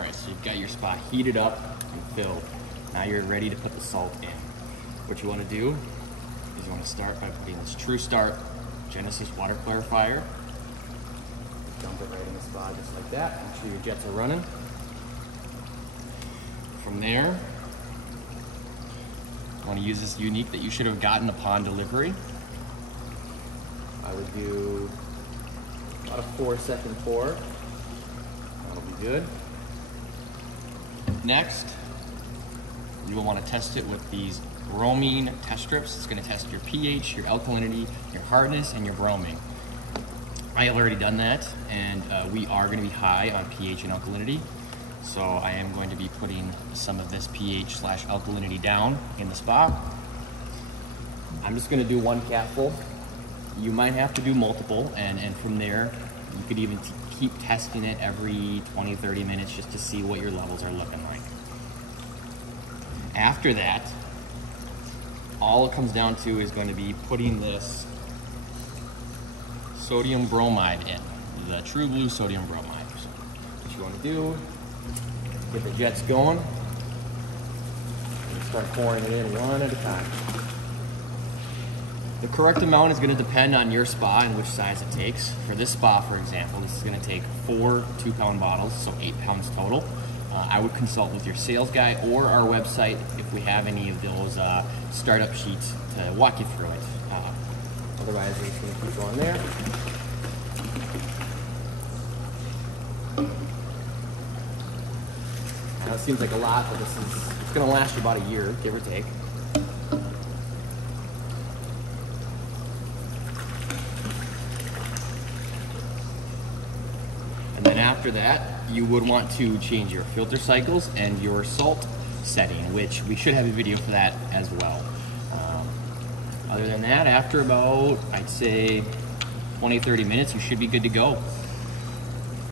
All right, so you've got your spa heated up and filled. Now you're ready to put the salt in. What you want to do is you want to start by putting this TrueStart Genesis water clarifier. Dump it right in the spa just like that. Make sure your jets are running. From there, you want to use this unique that you should have gotten upon delivery. I would do about a 4-second pour. That'll be good. Next, you will want to test it with these bromine test strips. It's going to test your pH, your alkalinity, your hardness, and your broming. I have already done that, and we are going to be high on pH and alkalinity. So I am going to be putting some of this pH/alkalinity down in the spa. I'm just going to do 1 capful. You might have to do multiple, and from there, you could even keep testing it every 20-30 minutes just to see what your levels are looking like. After that, all it comes down to is going to be putting this sodium bromide in, the True Blue sodium bromide. So what you want to do, get the jets going, and start pouring it in one at a time. The correct amount is going to depend on your spa and which size it takes. For this spa, for example, this is going to take 4 2-pound bottles, so 8 pounds total. I would consult with your sales guy or our website if we have any of those startup sheets to walk you through it. Otherwise, we're just going to keep going there. Now, it seems like a lot, but it's going to last you about a year, give or take. And then after that, you would want to change your filter cycles and your salt setting, which we should have a video for that as well. Other than that, after about, I'd say, 20-30 minutes, you should be good to go.